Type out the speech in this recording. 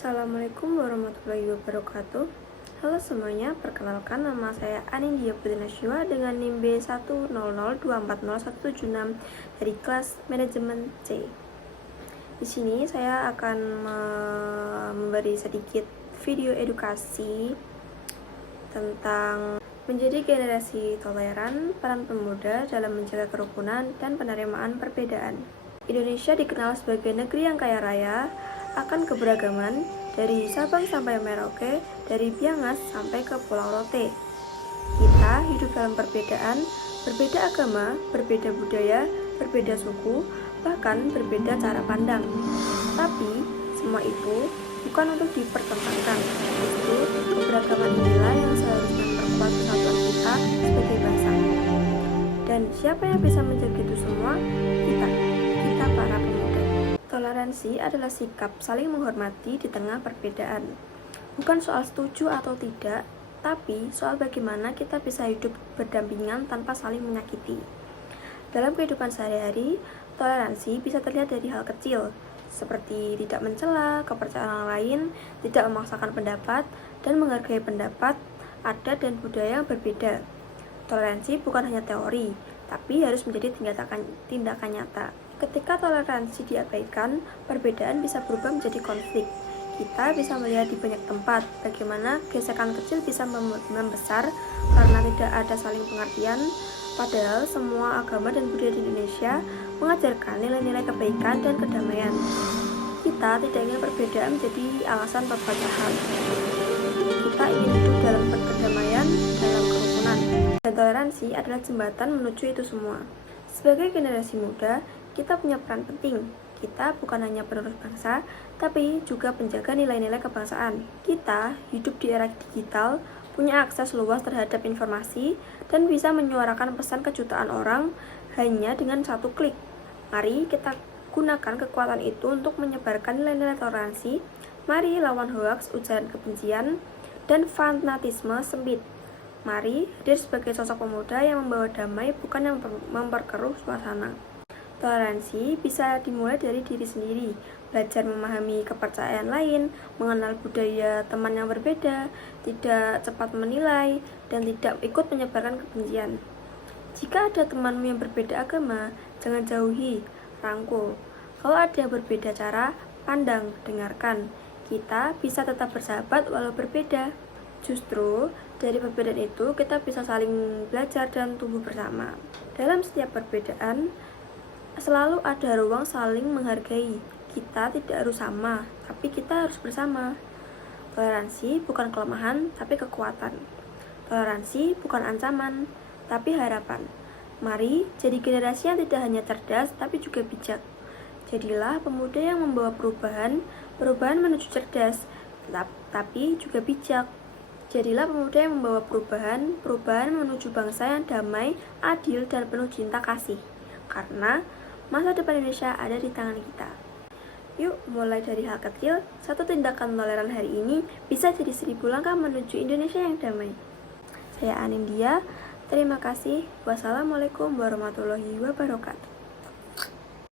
Assalamualaikum warahmatullahi wabarakatuh. Halo semuanya, perkenalkan nama saya Anindya Putri Nasyiwa dengan NIM B100240176 dari kelas manajemen C. Di sini saya akan memberi sedikit video edukasi tentang menjadi generasi toleran, peran pemuda dalam menjaga kerukunan dan penerimaan perbedaan. Indonesia dikenal sebagai negeri yang kaya raya akan keberagaman, dari Sabang sampai Merauke, dari Biangas sampai ke Pulau Rote. Kita hidup dalam perbedaan, berbeda agama, berbeda budaya, berbeda suku, bahkan berbeda cara pandang. Tapi semua itu bukan untuk dipertentangkan. Justru keberagaman inilah yang seharusnya memperkuat persatuan kita sebagai bangsa. Dan siapa yang bisa menjaga itu semua? Kita para pemuda. Toleransi adalah sikap saling menghormati di tengah perbedaan. Bukan soal setuju atau tidak, tapi soal bagaimana kita bisa hidup berdampingan tanpa saling menyakiti. Dalam kehidupan sehari-hari, toleransi bisa terlihat dari hal kecil, seperti tidak mencela kepercayaan orang lain, tidak memaksakan pendapat, dan menghargai pendapat, adat, dan budaya yang berbeda. Toleransi bukan hanya teori, tapi harus menjadi tindakan nyata. Ketika toleransi diabaikan, perbedaan bisa berubah menjadi konflik. Kita bisa melihat di banyak tempat bagaimana gesekan kecil bisa membesar karena tidak ada saling pengertian. Padahal semua agama dan budaya di Indonesia mengajarkan nilai-nilai kebaikan dan kedamaian. Kita tidak ingin perbedaan menjadi alasan perpecahan. Kita ingin hidup dalam kedamaian, dalam kerukunan. Dan toleransi adalah jembatan menuju itu semua. Sebagai generasi muda, kita punya peran penting. Kita bukan hanya penerus bangsa, tapi juga penjaga nilai-nilai kebangsaan. Kita hidup di era digital, punya akses luas terhadap informasi, dan bisa menyuarakan pesan ke jutaan orang hanya dengan satu klik. Mari kita gunakan kekuatan itu untuk menyebarkan nilai-nilai toleransi. Mari lawan hoaks, ujaran kebencian, dan fanatisme sempit. Mari hadir sebagai sosok pemuda yang membawa damai, bukan yang memperkeruh suasana. Toleransi bisa dimulai dari diri sendiri, belajar memahami kepercayaan lain, mengenal budaya teman yang berbeda, tidak cepat menilai, dan tidak ikut menyebarkan kebencian. Jika ada temanmu yang berbeda agama, jangan jauhi, rangkul. Kalau ada yang berbeda cara, pandang, dengarkan. Kita bisa tetap bersahabat walau berbeda. Justru dari perbedaan itu kita bisa saling belajar dan tumbuh bersama. Dalam setiap perbedaan, selalu ada ruang saling menghargai. Kita tidak harus sama, tapi kita harus bersama. Toleransi bukan kelemahan, tapi kekuatan. Toleransi bukan ancaman, tapi harapan. Mari jadi generasi yang tidak hanya cerdas, tapi juga bijak. Jadilah pemuda yang membawa perubahan menuju cerdas, tapi juga bijak. Jadilah pemuda yang membawa perubahan menuju bangsa yang damai, adil, dan penuh cinta kasih. Karena masa depan Indonesia ada di tangan kita. Yuk, mulai dari hal kecil, satu tindakan toleran hari ini bisa jadi 1000 langkah menuju Indonesia yang damai. Saya Anindya, terima kasih. Wassalamualaikum warahmatullahi wabarakatuh.